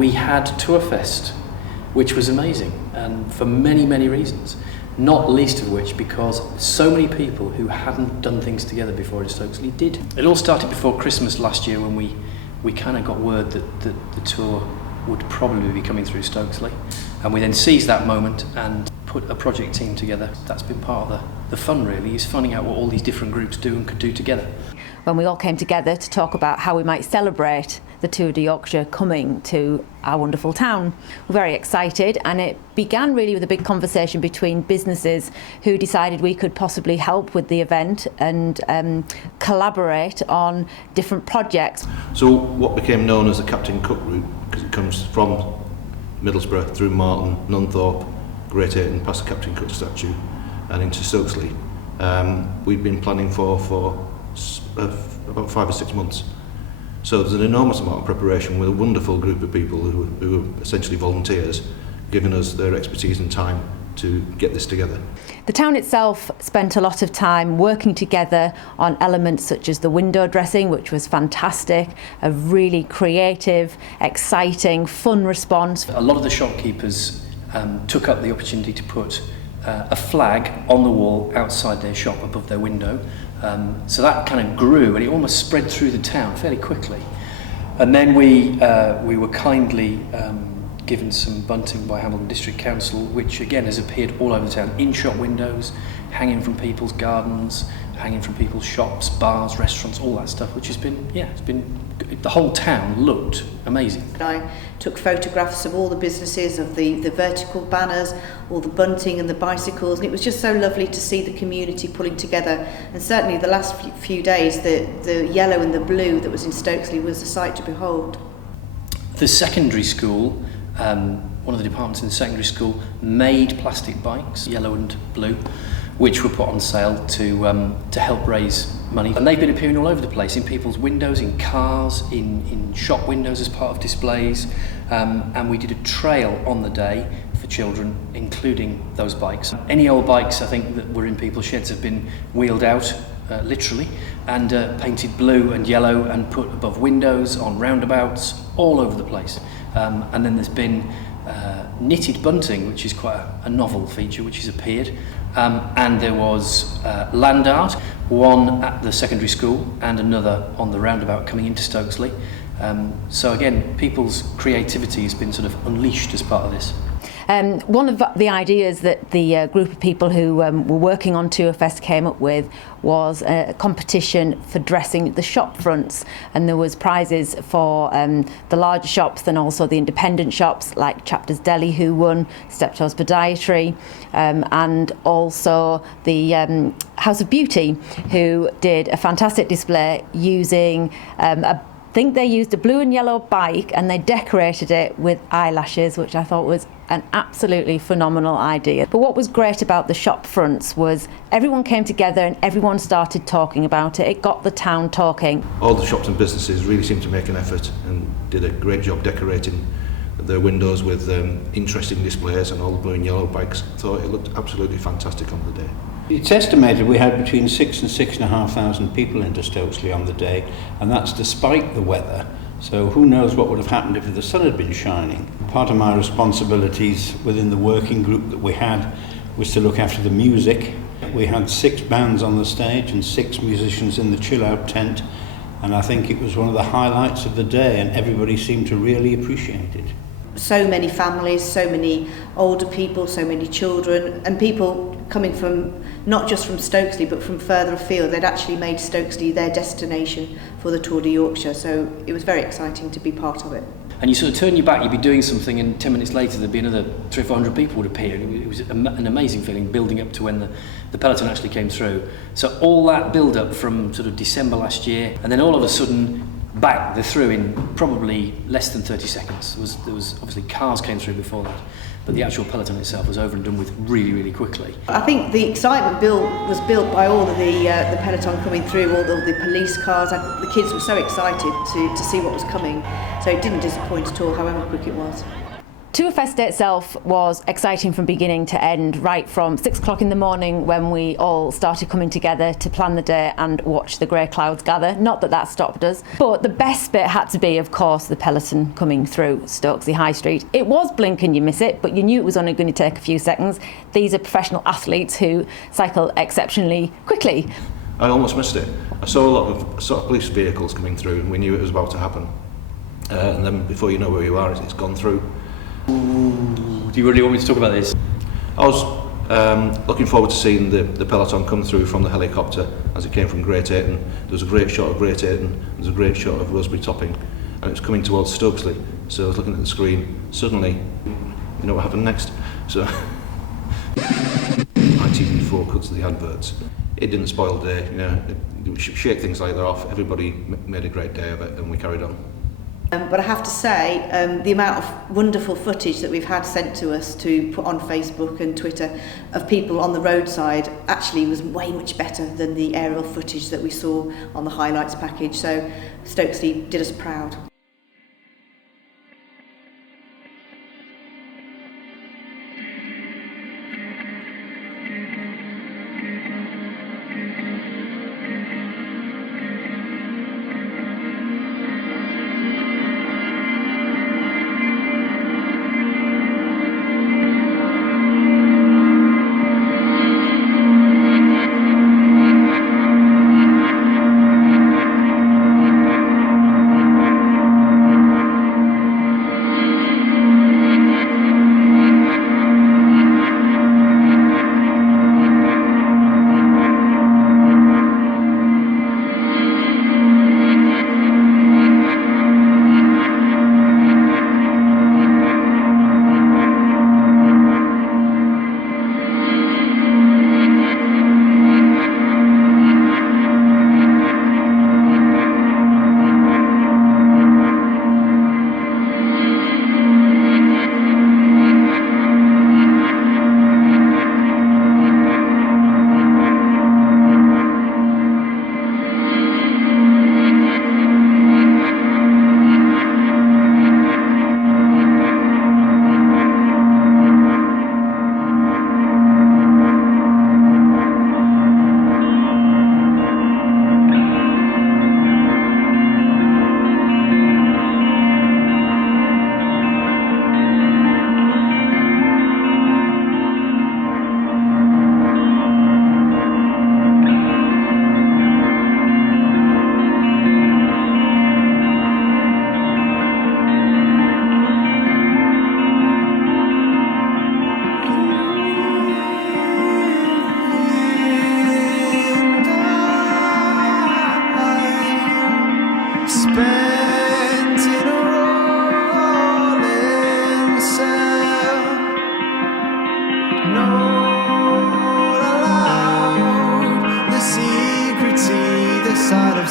we had Tourfest, which was amazing, and for many, many reasons. Not least of which because so many people who hadn't done things together before in Stokesley did. It all started before Christmas last year when we kind of got word that the tour would probably be coming through Stokesley, and we then seized that moment and put a project team together. That's been part of the fun, really, is finding out what all these different groups do and could do together. When we all came together to talk about how we might celebrate the Tour De Yorkshire coming to our wonderful town. We're very excited, and it began really with a big conversation between businesses who decided we could possibly help with the event and collaborate on different projects. So what became known as the Captain Cook route, because it comes from Middlesbrough through Marton, Nunthorpe, Great Ayton, past the Captain Cook statue and into Stokesley, we've been planning for about 5 or 6 months. So there's an enormous amount of preparation with a wonderful group of people who are essentially volunteers, giving us their expertise and time to get this together. The town itself spent a lot of time working together on elements such as the window dressing, which was fantastic, a really creative, exciting, fun response. A lot of the shopkeepers took up the opportunity to put a flag on the wall outside their shop above their window. So that kind of grew, and it almost spread through the town fairly quickly. And then we were kindly given some bunting by Hamilton District Council, which again has appeared all over the town, in shop windows, hanging from people's gardens, hanging from people's shops, bars, restaurants, all that stuff, which has been, the whole town looked amazing. I took photographs of all the businesses, of the vertical banners, all the bunting and the bicycles, and it was just so lovely to see the community pulling together. And certainly the last few days, the yellow and the blue that was in Stokesley was a sight to behold. The secondary school, one of the departments in the secondary school made plastic bikes, yellow and blue, which were put on sale to help raise money. And they've been appearing all over the place, in people's windows, in cars, in shop windows as part of displays. And we did a trail on the day for children, including those bikes. Any old bikes, I think, that were in people's sheds have been wheeled out, literally, and painted blue and yellow and put above windows, on roundabouts, all over the place. And then there's been knitted bunting, which is quite a novel feature, which has appeared. And there was land art, one at the secondary school and another on the roundabout coming into Stokesley. So again, people's creativity has been sort of unleashed as part of this. One of the ideas that the group of people who were working on Tourfest came up with was a competition for dressing the shop fronts, and there was prizes for the larger shops and also the independent shops like Chapters Deli, who won, Steptoes Podiatry, and also the House of Beauty, who did a fantastic display using I think they used a blue and yellow bike and they decorated it with eyelashes, which I thought was an absolutely phenomenal idea. But what was great about the shop fronts was everyone came together and everyone started talking about it. It got the town talking. All the shops and businesses really seemed to make an effort and did a great job decorating their windows with interesting displays, and all the blue and yellow bikes. I thought it looked absolutely fantastic on the day. It's estimated we had between 6,000 and 6,500 people into Stokesley on the day, and that's despite the weather. So who knows what would have happened if the sun had been shining. Part of my responsibilities within the working group that we had was to look after the music. We had 6 bands on the stage and 6 musicians in the chill-out tent, and I think it was one of the highlights of the day, and everybody seemed to really appreciate it. So many families, so many older people, so many children, and people coming from not just from Stokesley but from further afield. They'd actually made Stokesley their destination for the Tour De Yorkshire, so it was very exciting to be part of it. And you sort of turn your back, you'd be doing something, and 10 minutes later there'd be another 300 or 400 people would appear. It was an amazing feeling building up to when the peloton actually came through. So all that build up from sort of December last year, and then all of a sudden back, they're through in probably less than 30 seconds. There was obviously cars came through before that, but the actual peloton itself was over and done with really, really quickly. I think the excitement was built by all of the peloton coming through, all the police cars. The kids were so excited to see what was coming, so it didn't disappoint at all, however quick it was. Tourfest Day itself was exciting from beginning to end, right from 6 o'clock in the morning when we all started coming together to plan the day and watch the grey clouds gather. Not that that stopped us, but the best bit had to be, of course, the peloton coming through Stokesley High Street. It was blink and you miss it, but you knew it was only going to take a few seconds. These are professional athletes who cycle exceptionally quickly. I almost missed it. I saw a lot of sort of police vehicles coming through and we knew it was about to happen. And then before you know where you are, it's gone through. Do you really want me to talk about this? I was looking forward to seeing the peloton come through from the helicopter as it came from Great Ayton. There was a great shot of Great Ayton, there was a great shot of Rosebery Topping, and it was coming towards Stokesley. So I was looking at the screen, suddenly, you know what happened next? So, ITV4 cuts to the adverts. It didn't spoil the day, you know, it shake things like that off. Everybody made a great day of it and we carried on. But I have to say, the amount of wonderful footage that we've had sent to us to put on Facebook and Twitter of people on the roadside actually was way much better than the aerial footage that we saw on the highlights package. So Stokesley did us proud.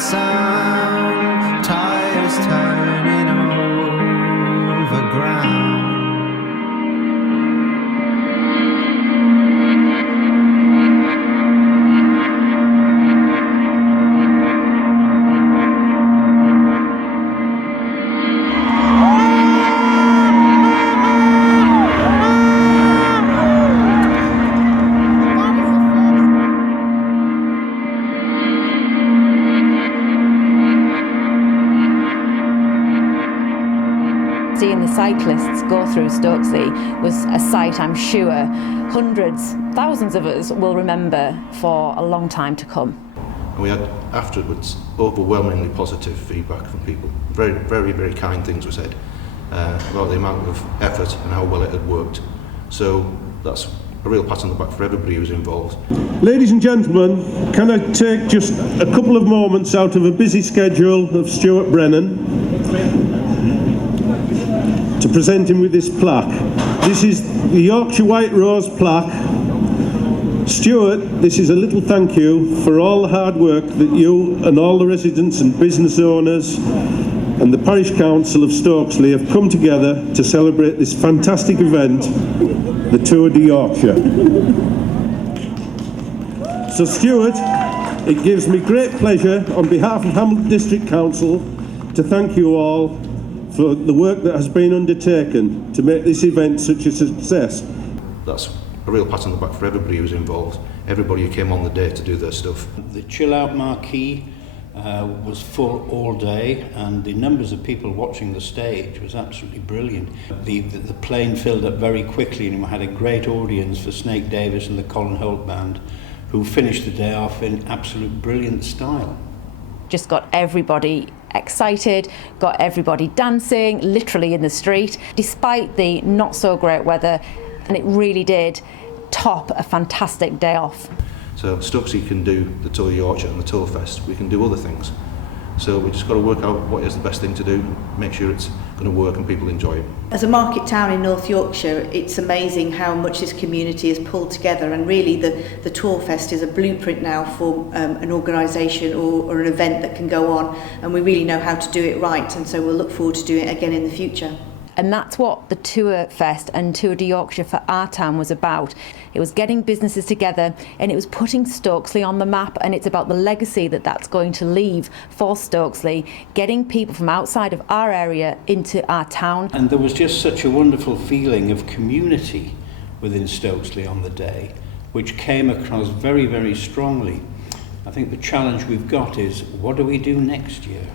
sound, tires turning over ground. Seeing the cyclists go through Stokesley was a sight I'm sure hundreds, thousands of us will remember for a long time to come. And we had afterwards overwhelmingly positive feedback from people. Very, very, very kind things were said about the amount of effort and how well it had worked. So that's a real pat on the back for everybody who was involved. Ladies and gentlemen, can I take just a couple of moments out of a busy schedule of Stuart Brennan to present him with this plaque. This is the Yorkshire White Rose plaque. Stuart, this is a little thank you for all the hard work that you and all the residents and business owners and the Parish Council of Stokesley have come together to celebrate this fantastic event, the Tour De Yorkshire. So Stuart, it gives me great pleasure on behalf of Hamilton District Council to thank you all for the work that has been undertaken to make this event such a success. That's a real pat on the back for everybody who was involved, everybody who came on the day to do their stuff. The chill out marquee was full all day, and the numbers of people watching the stage was absolutely brilliant. The plane filled up very quickly, and we had a great audience for Snake Davis and the Colin Holt Band, who finished the day off in absolute brilliant style. Just got everybody excited, got everybody dancing, literally in the street, despite the not so great weather, and it really did top a fantastic day off. So Stokesley can do the Tour De Yorkshire and the Tourfest, we can do other things. So we just got to work out what is the best thing to do, make sure it's going to work and people enjoy it. As a market town in North Yorkshire, it's amazing how much this community has pulled together, and really the Tourfest is a blueprint now for an organisation or an event that can go on, and we really know how to do it right, and so we'll look forward to doing it again in the future. And that's what the Tourfest and Tour De Yorkshire for our town was about. It was getting businesses together, and it was putting Stokesley on the map, and it's about the legacy that that's going to leave for Stokesley, getting people from outside of our area into our town. And there was just such a wonderful feeling of community within Stokesley on the day, which came across very, very strongly. I think the challenge we've got is, what do we do next year?